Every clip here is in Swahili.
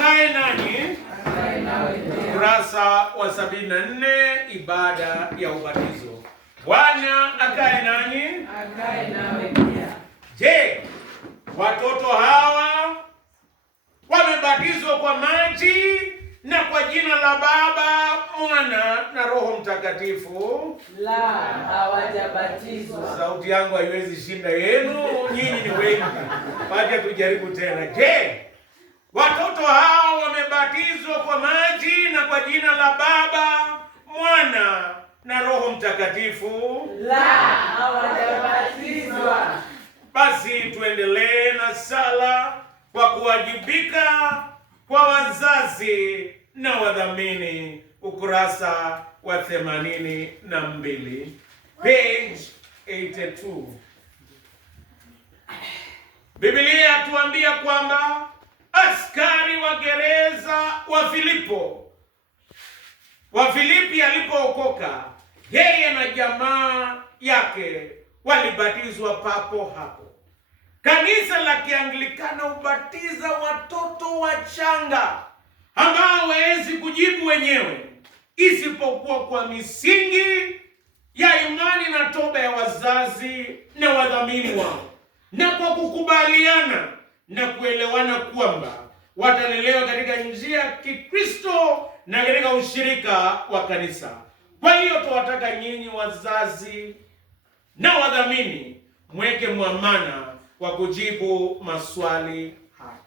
akae nanyi. Ukurasa wa 74, ibada ya ubatizo. Bwana akae nanyi. Akae nawe pia. Je, watoto hawa wamebatizwa kwa maji na kwa jina la Baba, Mwana na Roho Mtakatifu? La, hawajabatizwa. Sauti yangu haiwezi shinda yenu, nyinyi ni wengi. Wacha tujaribu tena. Je, watoto hao wamebatizwa kwa maji na kwa jina la Baba, Mwana na Roho Mtakatifu? La, hawajabatizwa. Basi tuendelee na sala kwa kuwajibika kwa wazazi na wadhamini. Ukurasa wa 82, page 82. Biblia tuambia kwamba askari wa gereza wa Filipi alipookoka, yeye na jamaa yake walibatizwa papo hapo. Kanisa la Kianglikana hubatiza watoto wachanga ambao hawawezi kujibu wenyewe isipokuwa kwa misingi ya imani na toba ya wazazi na wadhamini wao, na kwa kukubaliana na kuelewana kwamba watalelewa katika njia ya Kikristo na katika ushirika wa kanisa. Kwa hiyo tuwataka nyinyi wazazi na wadhamini mweke mwamana wa kujibu maswali haya.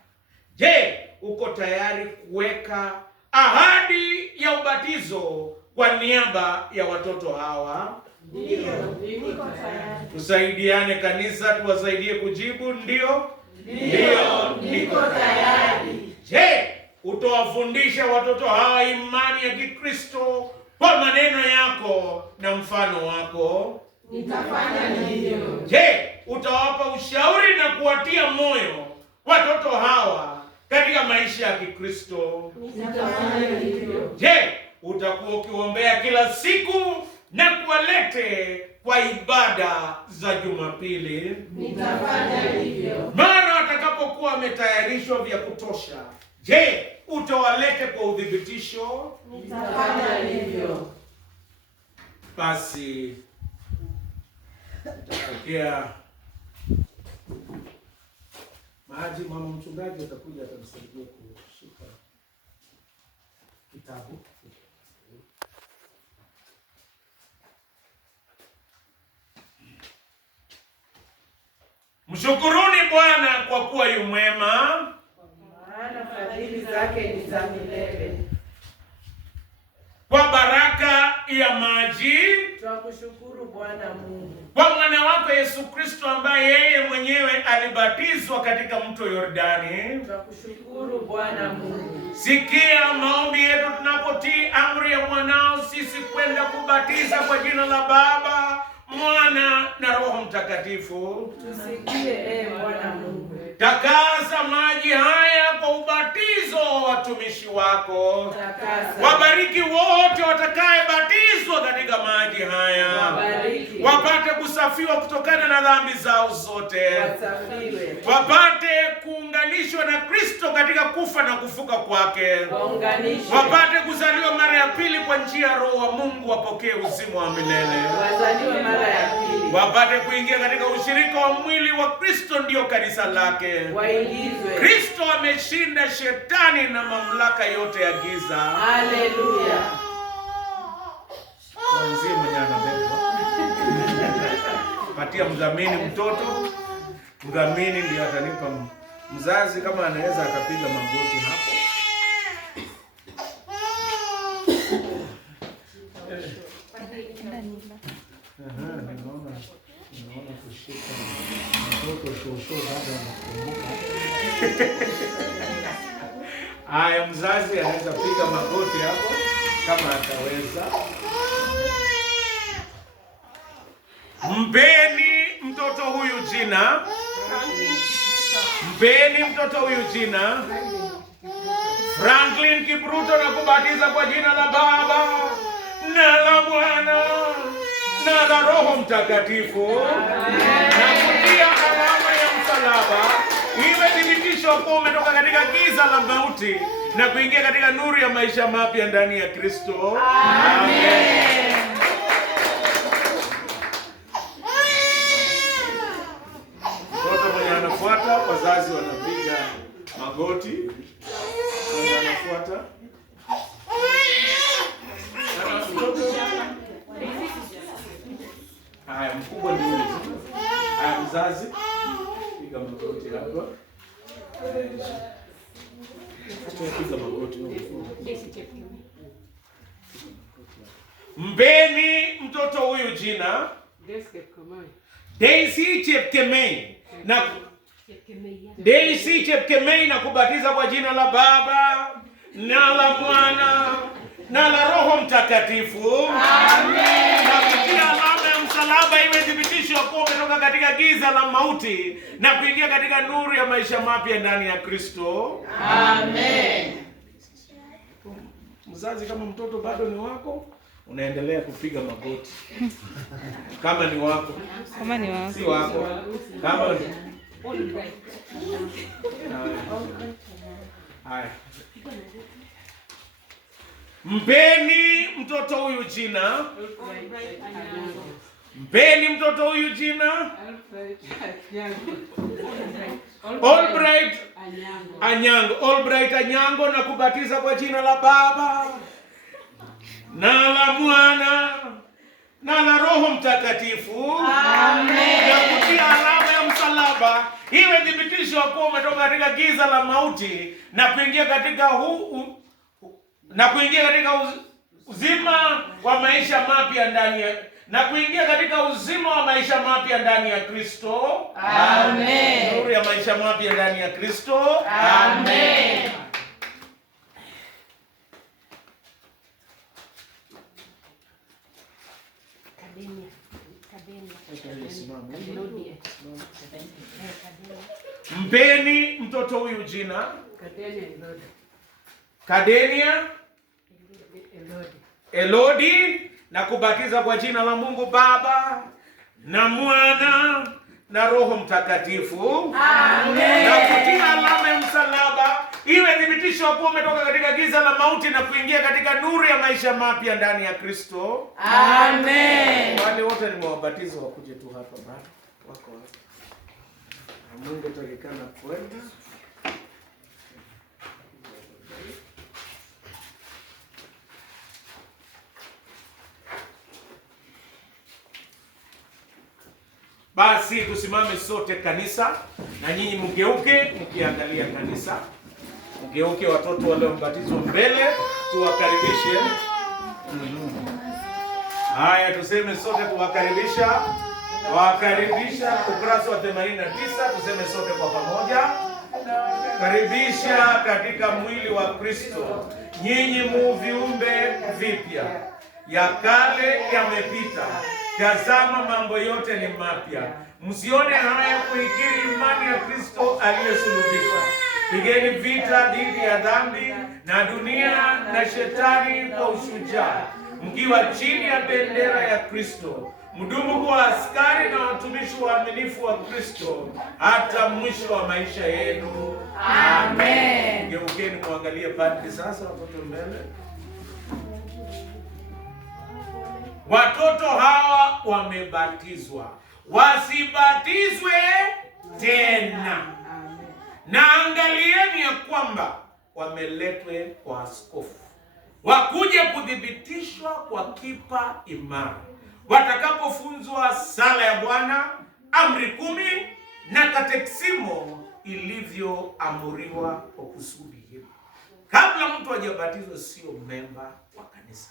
Je, uko tayari kuweka ahadi ya ubatizo kwa niaba ya watoto hawa? Ndio, niko tayari. Tusaidiane kanisa, tuwasaidie kujibu. Ndio, niko tayari. Je, utawafundisha watoto hawa imani ya Kikristo kwa maneno yako na mfano wako? Nitafanya hivyo. Je, utawapa ushauri na kuwatia moyo watoto hawa katika maisha ya Kikristo? Nitafanya hivyo. Je, utakuwa ukiombea kila siku na kuwalete kwa ibada za Jumapili? Nitafanya hivyo. Mara watakapokuwa wametayarishwa vya kutosha, je, utawalete kwa udhibitisho? Nitafanya hivyo. Basi tutapokea maji. Mama mchungaji atakuja atamsaidia kushika kitabu. Mshukuruni Bwana kwa kuwa yu mwema, maana fadhili zake ni za milele. Kwa baraka ya maji Tunakushukuru Bwana Mungu, kwa mwana wako Yesu Kristo ambaye yeye mwenyewe alibatizwa katika mto Yordani. tunakushukuru Bwana Mungu. Sikia maombi yetu tunapotii amri ya mwanao sisi kwenda kubatiza kwa jina la Baba, Mwana na Roho Mtakatifu. Tusikie Bwana Mungu. Takasa maji haya kwa ubatizo wa watumishi wako. Takasa. Wabariki wote watakayebatizwa katika maji haya. Wabariki. Wapate kusafiwa kutokana na dhambi zao zote. Wasafiwe. Wapate kuunganishwa na Kristo katika kufa na kufuka kwake. Waunganishwe. Wapate kuzaliwa mara ya pili kwa njia ya Roho wa Mungu, wapokee uzima wa milele. Wazaliwe mara ya pili. Wapate kuingia katika ushirika wa mwili wa Kristo, ndio kanisa lake. Waingizwe. Kristo ameshinda shetani na mamlaka yote ya giza. Haleluya. Mwanzie mwenye anabeba. Patia mdhamini mtoto. Mdhamini ndio atanipa. Mzazi kama anaweza akapiga magoti hapo. Ninaona kushika mtoto shosho bado anakumbuka. Haya, mzazi anaweza piga magoti hapo kama ataweza. Mpeni mtoto huyu jina. Mpeni mtoto huyu jina Franklin Kipruto, na kubatiza kwa jina la Baba na la Mwana na la Roho Mtakatifu, na kutia alama ya msalaba iwe thibitisho kwa umetoka katika giza la mauti na kuingia katika nuru ya maisha mapya ndani ya Kristo. Amen. Mtoto mwenye anafuata, wazazi wanapiga magoti. Mwenye anafuata. Haya, mkubwa ndio huyo. Haya, mzazi piga magoti hapa. Piga magoti. Mpeni mtoto huyu jina Daisy Chepkemei na kubatiza kwa jina la Baba na la Mwana na la Roho Mtakatifu. Amen. Na kutia alama ya msalaba iwe thibitisho kwa umetoka katika giza la mauti na kuingia katika nuru ya maisha mapya ndani ya Kristo. Amen. Mzazi, kama mtoto bado ni wako, unaendelea kupiga magoti. Kama ni wako. Si wako. Kama ni haya. Mpeni mtoto huyu jina. Mpeni mtoto huyu jina Albright Anyango na kubatiza kwa jina la Baba na la Mwana na la Roho Mtakatifu. Amen. Na kutia alama ya msalaba iwe thibitisho kwa umetoka katika giza la mauti na kuingia katika uzima wa maisha mapya ndani ya Kristo. Amen. Nuru ya maisha mapya ndani ya Kristo. Amen. Mpeni mtoto huyu jina Kadenia Elodi na kubatiza kwa jina la Mungu Baba na Mwana na Roho Mtakatifu. Amen. Na kutia alama ya msalaba iwe thibitisho kwa umetoka katika giza la mauti na kuingia katika nuru ya maisha mapya ndani ya Kristo. Amen. Wale wote nimewabatiza wakuje tu hapa baba. Wako hapa. Mungu atakikana kwenda. Basi tusimame sote kanisa, na nyinyi mgeuke mkiangalia kanisa. Mgeuke watoto wale wabatizwa mbele, tuwakaribishe. Haya, tuseme sote tuwakaribisha. Wakaribisha ukurasa wa 89, tuseme sote kwa pamoja. Karibisha katika mwili wa Kristo. Nyinyi mu viumbe vipya. Ya kale yamepita. Tazama mambo yote ni mapya. Msione haya kuikiri imani ya Kristo aliyesulubishwa. Pigeni vita dhidi ya dhambi na dunia na shetani kwa ushujaa, mkiwa chini ya bendera ya Kristo. Mdumu kuwa askari na watumishi waaminifu wa Kristo hata mwisho wa maisha yenu. Amen. Geukeni muangalie padri sasa, watoto mbele. Watoto hawa wamebatizwa, wasibatizwe tena. Na angalieni ya kwamba wameletwe kwa askofu, wakuje kuthibitishwa kwa kipa imara, watakapofunzwa sala ya Bwana, amri 10 na katekisimo ilivyoamuriwa kwa kusudi hili. Kabla mtu hajabatizwa sio memba wa kanisa.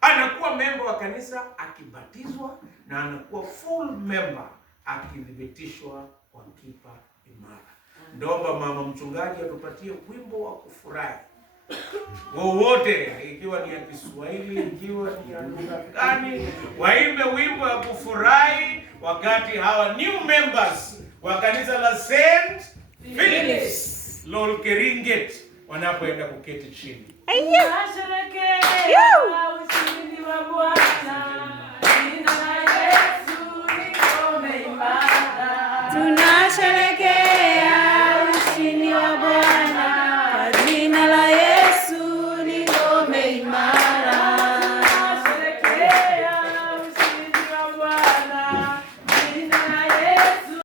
Anakuwa memba wa kanisa akibatizwa, na anakuwa full member akithibitishwa kwa kipa imara. Ndomba mama mchungaji atupatie wimbo wa kufurahi wowote, ikiwa ni ya Kiswahili, ikiwa ni ya lugha gani, waimbe wimbo wa kufurahi wakati hawa new members wa kanisa la St. Philip's Lolkeringet wanapoenda kuketi chini. Ayyo!